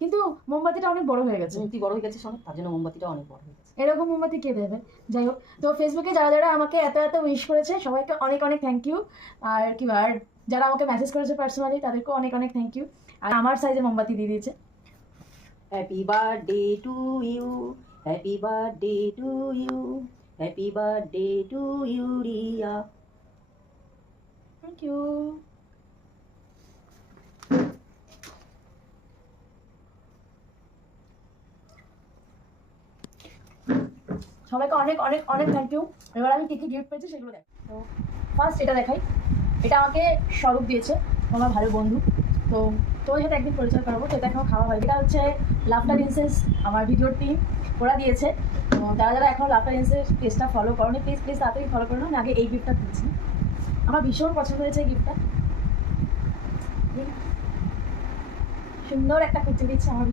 কিন্তু মোমবাতিটা অনেক বড় হয়ে গেছে। তুই বড় হয়ে গেছিস অনেক, তার জন্য মোমবাতিটা অনেক বড় হয়ে গেছে। এরকম মোমবাতি কে দেবে? যাই হোক, তো ফেসবুকে যারা যারা আমাকে এত এত উইশ করেছে সবাইকে অনেক অনেক থ্যাংক ইউ। আর কি, আর যারা আমাকে মেসেজ করেছে পার্সোনালি তাদেরকেও অনেক অনেক থ্যাংক ইউ। আর আমার সাইজে মোমবাতি দিয়ে দিয়েছে। Happy birthday to you, happy birthday to you, happy birthday to you Riya. Thank you. সবাইকে অনেক অনেক অনেক থ্যাংক ইউ। এবার আমি কী কী গিফট পেয়েছি সেগুলো দেখ। তো ফার্স্ট এটা দেখাই, এটা আমাকে স্বরূপ দিয়েছে, আমার ভালো বন্ধু। তো তোর সাথে একদিন পরিচয় করাবো, তো এটা এখনও খাওয়া হয়। এটা হচ্ছে লাফটার ইনসেন্স, আমার ভিডিওর টিম ওরা দিয়েছে। তো যারা যারা এখন লাফটার ইনসেন্স পেজটা ফলো করো না, প্লিজ প্লিজ তাড়াতাড়ি ফলো করো না। আমি আগে এই গিফটটা দিচ্ছি, আমার ভীষণ পছন্দ হয়েছে এই গিফটটা। সুন্দর একটা কুর্তি দিচ্ছে আমার।